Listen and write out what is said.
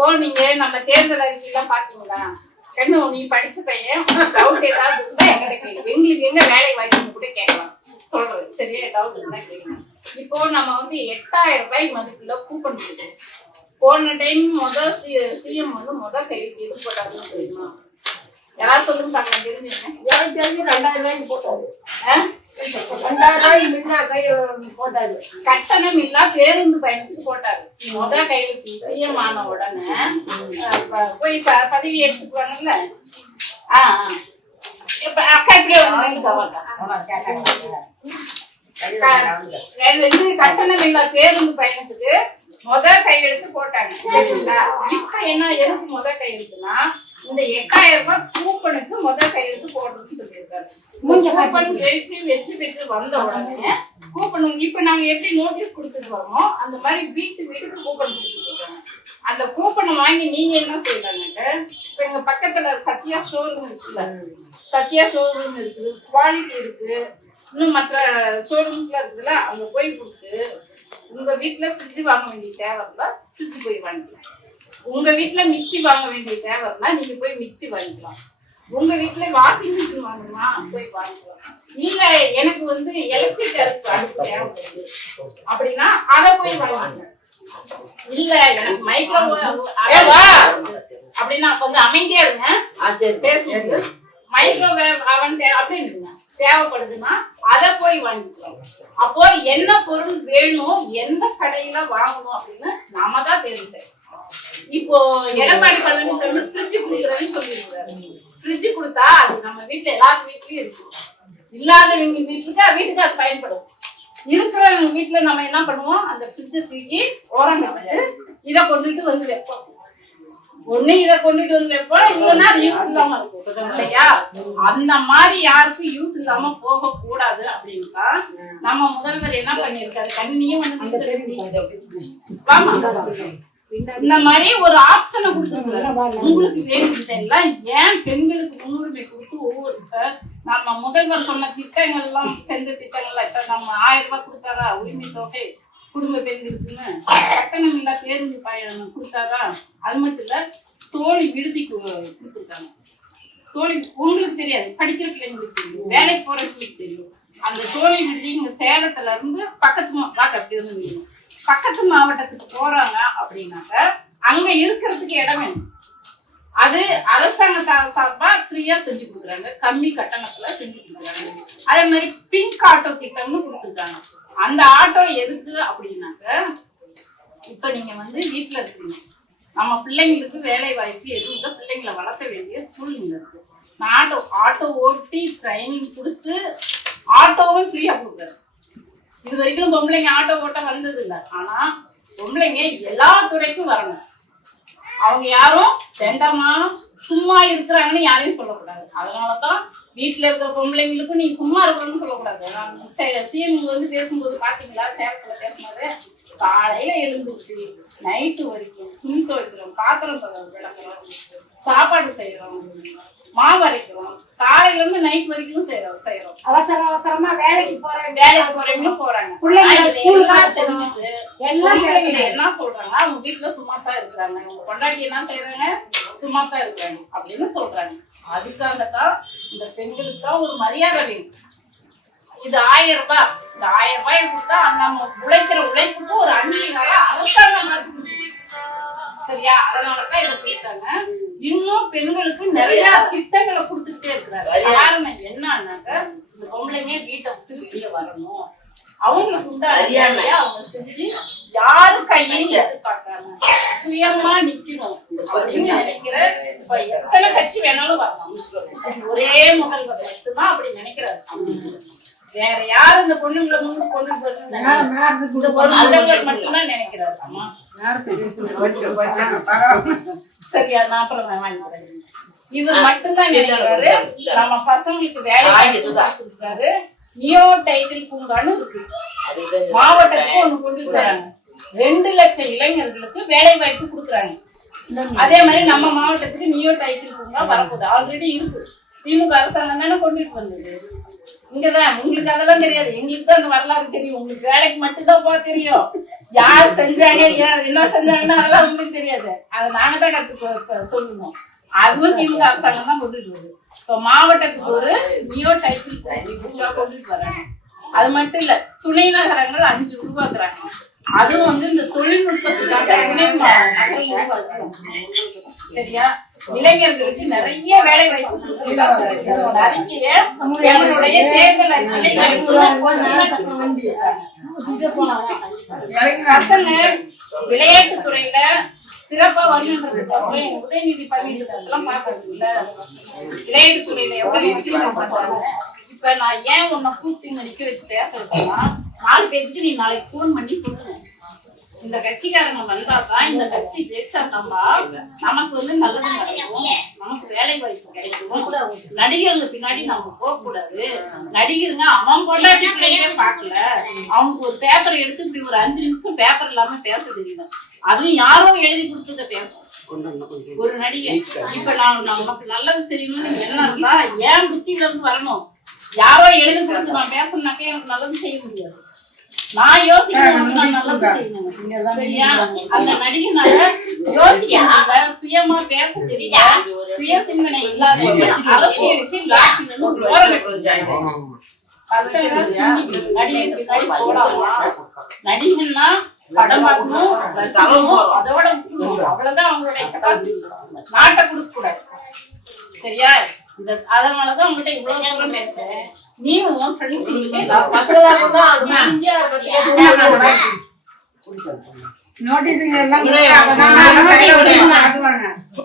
இப்போ நீங்க நம்ம தேர்தல் அறிக்கையெல்லாம் பாத்தீங்களா? கண்ணு நீ படிச்ச பையன் டவுட் ஏதாவது இருந்தா எங்கிட்ட கேள்வி, எங்களுக்கு எங்க வேலை வாய்ப்பு கூட கேட்கலாம் சொல்றது. சரியா? டவுட் இருந்தா கேட்கலாம். இப்போ நம்ம வந்து 8000 ரூபாய் மதிப்புல கூப்பன் கொடுத்தோம். போன டைம் சிஎம் வந்து கையெழுத்து எது போட்டாருன்னு தெரியுமா? யாராவது சொல்லுங்க பாக்கலாம், தெரிஞ்சுங்க. எனக்கு தெரிஞ்சு 2000 ரூபாய்க்கு போட்டாரு. 2000 ரூபாய்க்கு முன்னா போட்டாரு. கட்டணம் இல்லா பேருந்து பயணத்துக்கு போட்டாரு. கையெழுத்து சிஎம் ஆன உடனே போய் பதவி ஏற்றுக்குவாங்கல்ல. இப்ப அக்கா இப்படியே கட்டணம் இல்லா பேருந்து பயணத்துக்கு கையெழுத்து போட்டாங்க. சரிங்களா? இப்ப என்ன எதுக்கு கையெழுத்துனா, இந்த 8000 ரூபாய் கூப்பனுக்கு கையெழுத்து போடுறதுன்னு சொல்லியிருக்காரு. கூப்பன் வெற்றி பெற்று வந்த உடனே கூப்பன் இப்ப நாங்க எப்படி நோட்டீஸ் கொடுத்துட்டு வரோமோ அந்த மாதிரி வீட்டுக்கு கூப்பன் கொடுத்துருக்காங்க. அந்த கூப்பனை வாங்கி நீங்க என்ன செய்யலாங்க, இப்ப எங்க பக்கத்துல சத்யா ஷோரூம் இருக்குல்ல, சத்யா ஷோரூம் இருக்குது, குவாலிட்டி இருக்கு, இன்னும் மற்ற ஷோரூம்ஸ்லாம் இருக்குதுல்ல, அங்க போய் கொடுத்து உங்க வீட்டுல ஃப்ரிட்ஜ் வாங்க வேண்டிய தேவை இருந்தா ஃப்ரிட்ஜ் போய் வாங்கிக்கலாம். உங்க வீட்டுல மிக்சி வாங்க வேண்டிய தேவை இருந்தா நீங்க போய் மிக்சி வாங்கிக்கலாம். உங்க வீட்டுல வாஷிங் மிஷின் வாங்கணுமா போய் வாங்கிக்கலாம். இல்ல எனக்கு வந்து எலக்ட்ரிக் அடுப்பு தேவைப்படுது அப்படின்னா அதை போய் வாங்கிக்கலாம். இல்ல எனக்கு மைக்ரோவேவ் அப்படின்னா கொஞ்சம் அமைதியா இருங்க பேசுறது. மைக்ரோவேவ் அவன் அப்படின்னு தேவைப்படுதுன்னா அதை போய் வாங்கிக்கலாம். அப்போ என்ன பொருள் வேணும், எந்த கடையில வாங்கணும் அப்படின்னு நாம தான் தேர்வு செய்யணும். இப்போ எடப்பாடி பழனிசாமி ஃப்ரிட்ஜ் கொடுக்குறேன்னு சொல்லியிருக்காரு. ஃப்ரிட்ஜ் கொடுத்தா அது நம்ம வீட்டுல எல்லாரும் வீட்லயும் இருக்கு. இல்லாதவங்க வீட்டுக்கு அது பயன்படும். இருக்கிறவங்க வீட்டுல நம்ம என்ன பண்ணுவோம், அந்த ஃப்ரிட்ஜை தூக்கி ஓரம் கட்டிட்டு இதை கொண்டுட்டு வந்து வைப்போம். ஒண்ணு இதை கொண்டுட்டு வந்து வைப்போம், இல்லைன்னா யூஸ் இல்லாம இருக்கும் இல்லையா? அந்த மாதிரி யாருக்கும் யூஸ் இல்லாம போக கூடாது அப்படின்னா நம்ம முதல்வர் என்ன பண்ணிருக்காரு, கண்ணியும் இந்த மாதிரி ஒரு ஆப்ஷனை கொடுத்துருக்காரு. உங்களுக்கு வேண்டியதெல்லாம் ஏன் பெண்களுக்கு முன்னுரிமை கொடுத்து ஒவ்வொரு நம்ம முதல்வர் சொன்ன திட்டங்கள் எல்லாம் செஞ்ச திட்டங்கள்லாம் இப்ப நம்ம 1000 ரூபாய் கொடுத்தாரா உரிமை தொகை குடும்ப பெண்களுக்குன்னு, கட்டணம் இல்லா பேருந்து பயணம் கொடுத்தாரா, அது மட்டும் இல்ல தோழி விடுதி கொடுத்துருக்காங்க. தோழி உங்களுக்கு தெரியாது, படிக்கிற பிள்ளைங்களுக்கு தெரியும், வேலைக்கு போறவங்களுக்கு தெரியும். அந்த தோழி விடுதி இங்க சேலத்துல இருந்து பக்கத்து அப்படி வந்து வேணும். பக்கத்து மாவட்டத்துக்கு போறாங்க அப்படின்னாக்க அங்க இருக்கிறதுக்கு இடம் வேணும். அது அரசாங்கத்தால் சார்பா ஃப்ரீயா செஞ்சு கொடுக்குறாங்க, கம்மி கட்டணத்துல செஞ்சு கொடுக்குறாங்க. அதே மாதிரி பிங்க் ஆட்டோ திட்டம்னு கொடுத்துருக்காங்க. அந்த ஆட்டோ எதுக்கு அப்படின்னாக்க, இப்ப நீங்க வந்து வீட்டுல இருக்கீங்க, நம்ம பிள்ளைங்களுக்கு வேலை வாய்ப்பு எதுவும் பிள்ளைங்களை வளர்க்க வேண்டிய சூழ்நிலை இருக்கு. நான் ஆட்டோ ஓட்டி ட்ரைனிங் கொடுத்து ஆட்டோவும் ஃப்ரீயா கொடுக்குறேன். இது வரைக்கும் பொம்பளைங்க ஆட்டோ ஓட்ட வந்தது இல்லை. ஆனா பொம்பளைங்க எல்லா துறைக்கும் வரணும். அவங்க யாரும் வேண்டாமா சும்மா இருக்கிறாங்கன்னு யாரையும் சொல்லக்கூடாது. அதனாலதான் வீட்டுல இருக்கிற பொம்பளைங்களுக்கும் நீங்க சும்மா இருக்கணும்னு சொல்லக்கூடாது. சிஎம் வந்து பேசும்போது பாத்தீங்களா, சேலத்துல பேசும்போது காலையில எழுந்துச்சு நைட்டு வரைக்கும் துணி துவைக்கிறோம், பாத்திரம் விளக்குறோம், சாப்பாடு செய்யறோம், மாவு அரைக்கிறோம், காலையில இருந்து நைட் வரைக்கும் செய்யறோம். அவசரமா வேலைக்கு போறவங்க போறாங்க. செஞ்சுட்டு என்ன சொல்றாங்க, அவங்க வீட்டுல சும்மாத்தான் இருக்கிறாங்க, அவங்க கொண்டாடி என்ன செய்யறாங்க, சும்மாத்தான் இருக்கிறாங்க அப்படின்னு சொல்றாங்க. அதுக்காகத்தான் இந்த பெண்களுக்கு தான் ஒரு மரியாதை வேணும். இது 1000 ரூபாய், இந்த 1000 ரூபாயை கொடுத்தா நம்ம உழைக்கிற உழைப்புக்கு ஒரு அங்கீகாரம் அரசாங்கம். சரியா? அதனாலதான் இதை கொடுத்தாங்க. இன்னும் பெண்களுக்கு நிறைய திட்டங்களை கொடுத்துட்டே இருக்கிறாங்க. காரணம் என்னன்னாக்க, இந்த பொம்பளைங்க வீட்டை திருப்பிய வரணும், அவங்களுக்கு உண்டா அறியாமையா அவங்க செஞ்சு யாரும் கையும் எதிர்பார்க்காம சுயமா நிக்கணும் அப்படின்னு நினைக்கிற இப்ப எத்தனை கட்சி வேணாலும் வரலாம். ஒரே முதல்வர் மட்டும்தான் அப்படி நினைக்கிறாரு. வேற யாரும் இந்த பொண்ணுங்களை முன்னு கொண்டு முதல்வர் மட்டும்தான் நினைக்கிறாரு. ஆமா சரியா? நான் அப்புறம் வாங்கிக்கிறேன். இவர் மட்டும்தான் நினைக்கிறாரு நம்ம பசங்களுக்கு வேலை கொடுக்குறாரு. நியோ டைட்டில் பூங்கான்னு இருக்கு, மாவட்டத்துக்கு ஒண்ணு கொண்டு தராங்க. 2 லட்சம் இளைஞர்களுக்கு வேலை வாய்ப்பு கொடுக்குறாங்க. அதே மாதிரி நம்ம மாவட்டத்துக்கு நியோ டைட்டில் பூங்கா வரப்போகுது, ஆல்ரெடி இருக்கு. திமுக அரசாங்கம் தானே கொண்டுட்டு வந்தது. இங்கதான் உங்களுக்கு அதெல்லாம் தெரியாது, எங்களுக்கு தான் அந்த வரலாறு தெரியும். உங்களுக்கு வேலைக்கு மட்டும்தான் போக தெரியும். யார் செஞ்சாங்க என்ன செஞ்சாங்கன்னா அதெல்லாம் உங்களுக்கு தெரியாது. அதை நாங்க தான் கத்து சொல்லணும். அதுவும் திமுக அரசாங்கம் தான் கொண்டுட்டு வருது. இப்போ மாவட்டத்துக்கு ஒரு நியோ டைட்டில் கொண்டுட்டு வராங்க. அது மட்டும் இல்ல, துணை நகரங்கள் 5 உருவாக்குறாங்க. அதுவும் வந்து இந்த தொழில்நுட்பத்துக்காக துணை நகரங்கள் உருவாக்குறாங்க. சரியா? இளைஞர்களுக்கு நிறைய வேலை வாய்ப்பு அறிக்கையை நம்மளுடைய தேர்தல் பசங்க விளையாட்டு துறையில சிறப்பா வருகின்றது. உதயநிதி பண்ணிட்டு பாக்குறது இல்ல, விளையாட்டு துறையில எவ்வளவு முக்கியமா பண்றாங்க. இப்ப நான் ஏன் உன்னை கூப்பிட்டு இங்க நிக்க வச்சு பேச வச்சேன்னா, 4 பேருக்கு நீ நாளைக்கு போன் பண்ணி சொல்லுங்க, இந்த கட்சிக்காரங்க வந்தாதான் இந்த கட்சி ஜெயிச்சாட்டா நமக்கு வந்து நல்லது நடக்கும், நமக்கு வேலை வாய்ப்பு கிடைக்கும், நடிகருங்க பின்னாடி நம்ம போக கூடாது. நடிகருங்க அவன் பொண்டாட்டி பிள்ளையே பார்க்கல, அவனுக்கு ஒரு பேப்பர் எடுத்து இப்படி ஒரு 5 நிமிஷம் பேப்பர் இல்லாம பேச தெரியல. அதுவும் யாரோ எழுதி கொடுத்தத பேச ஒரு நடிகர். இப்ப நமக்கு நல்லது செய்யணும்னு என்ன இருந்தா ஏன் புத்தியில இருந்து வரணும். யாரோ எழுதி கொடுத்து நான் பேசணும்னாக்கே எனக்கு நல்லது செய்ய முடியாது. நான் யோசிக்கணும், நான் நல்லது செய்யணும். சரியா? அந்த நடிகனால யோசிக்க சுயமா பேச தெரியல, சுய சிந்தனை இல்லாத அரசியலுக்கு நடிகன்னா படம் பார்க்கணும், ரசிக்கணும், அதோட அவ்வளவுதான் அவங்களுடைய கெப்பாசிட்டி. நாட்டை கொடுக்க கூடாது. சரியா? அதனாலதான் உங்ககிட்ட இவ்வளவு நேரம் பேசுறேன். நீயும் உன் ஃப்ரெண்ட்ஸ் நோட்டீஸ்